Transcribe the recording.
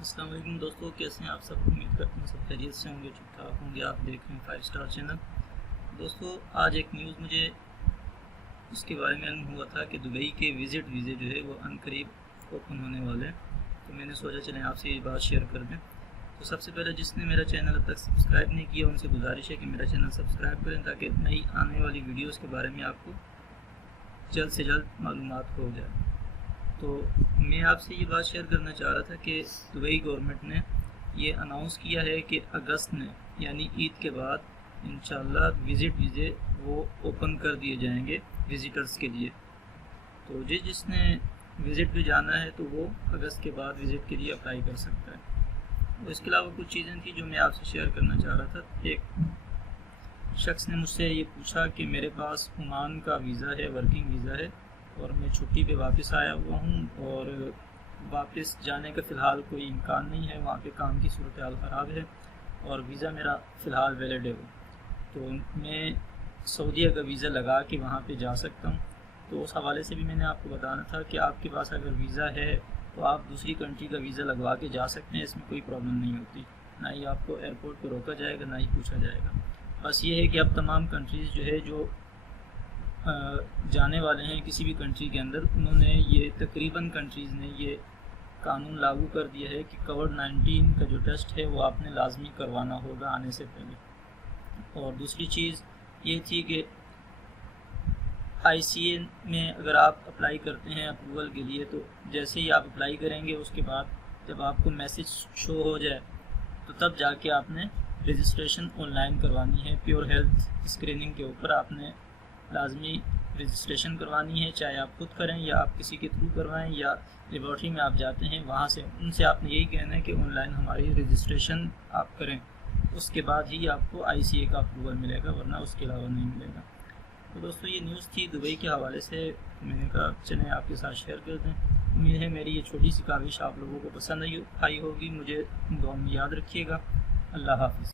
السلام علیکم دوستو، کیسے ہیں آپ سب؟ امید کرتے ہیں سب خیریت سے ہوں گے، ٹھیک ٹھاک ہوں گے۔ آپ دیکھ رہے ہیں 5 اسٹار چینل۔ دوستو، آج ایک نیوز مجھے اس کے بارے میں علم ہوا تھا کہ دبئی کے ویزے جو ہے وہ عنقریب اوپن ہونے والے ہیں، تو میں نے سوچا چلیں آپ سے یہ بات شیئر کر دیں۔ تو سب سے پہلے جس نے میرا چینل اب تک سبسکرائب نہیں کیا ان سے گزارش ہے کہ میرا چینل سبسکرائب کریں تاکہ نئی آنے والی ویڈیوز کے بارے میں آپ کو جلد سے جلد معلومات ہو جائے۔ تو میں آپ سے یہ بات شیئر کرنا چاہ رہا تھا کہ دبئی گورنمنٹ نے یہ اناؤنس کیا ہے کہ اگست میں یعنی عید کے بعد انشاءاللہ ویزے وہ اوپن کر دیے جائیں گے وزٹرز کے لیے۔ تو جس نے وزٹ پہ جانا ہے تو وہ اگست کے بعد وزٹ کے لیے اپلائی کر سکتا ہے۔ اس کے علاوہ کچھ چیزیں تھیں جو میں آپ سے شیئر کرنا چاہ رہا تھا۔ ایک شخص نے مجھ سے یہ پوچھا کہ میرے پاس عمان کا ویزا ہے، ورکنگ ویزا ہے، اور میں چھٹی پہ واپس آیا ہوا ہوں اور واپس جانے کا فی الحال کوئی امکان نہیں ہے، وہاں پہ کام کی صورتحال خراب ہے اور ویزا میرا فی الحال ویلڈ ہے، تو میں سعودیہ کا ویزا لگا کے وہاں پہ جا سکتا ہوں۔ تو اس حوالے سے بھی میں نے آپ کو بتانا تھا کہ آپ کے پاس اگر ویزا ہے تو آپ دوسری کنٹری کا ویزا لگوا کے جا سکتے ہیں، اس میں کوئی پرابلم نہیں ہوتی، نہ ہی آپ کو ایئرپورٹ پہ روکا جائے گا، نہ ہی پوچھا جائے گا۔ بس یہ ہے کہ اب تمام کنٹریز جو ہے جو جانے والے ہیں کسی بھی کنٹری کے اندر، انہوں نے یہ تقریباً کنٹریز نے یہ قانون لاگو کر دیا ہے کہ کووڈ-19 کا جو ٹیسٹ ہے وہ آپ نے لازمی کروانا ہوگا آنے سے پہلے۔ اور دوسری چیز یہ تھی کہ ICA میں اگر آپ اپلائی کرتے ہیں اپروول کے لیے، تو جیسے ہی آپ اپلائی کریں گے اس کے بعد جب آپ کو میسج شو ہو جائے تو تب جا کے آپ نے رجسٹریشن آن لائن کروانی ہے۔ پیور ہیلتھ اسکریننگ کے اوپر آپ نے لازمی رجسٹریشن کروانی ہے، چاہے آپ خود کریں یا آپ کسی کے تھرو کروائیں یا لیبارٹری میں آپ جاتے ہیں وہاں سے ان سے آپ نے یہی کہنا ہے کہ آن لائن ہماری رجسٹریشن آپ کریں، اس کے بعد ہی آپ کو ICA کا اپروول ملے گا، ورنہ اس کے علاوہ نہیں ملے گا۔ تو دوستو، یہ نیوز تھی دبئی کے حوالے سے، میں نے کہا چلیں آپ کے ساتھ شیئر کر دیں۔ امید ہے میری یہ چھوٹی سی کاوش آپ لوگوں کو پسند آئی ہوگی۔ مجھے دعا میں یاد رکھیے گا۔ اللہ حافظ۔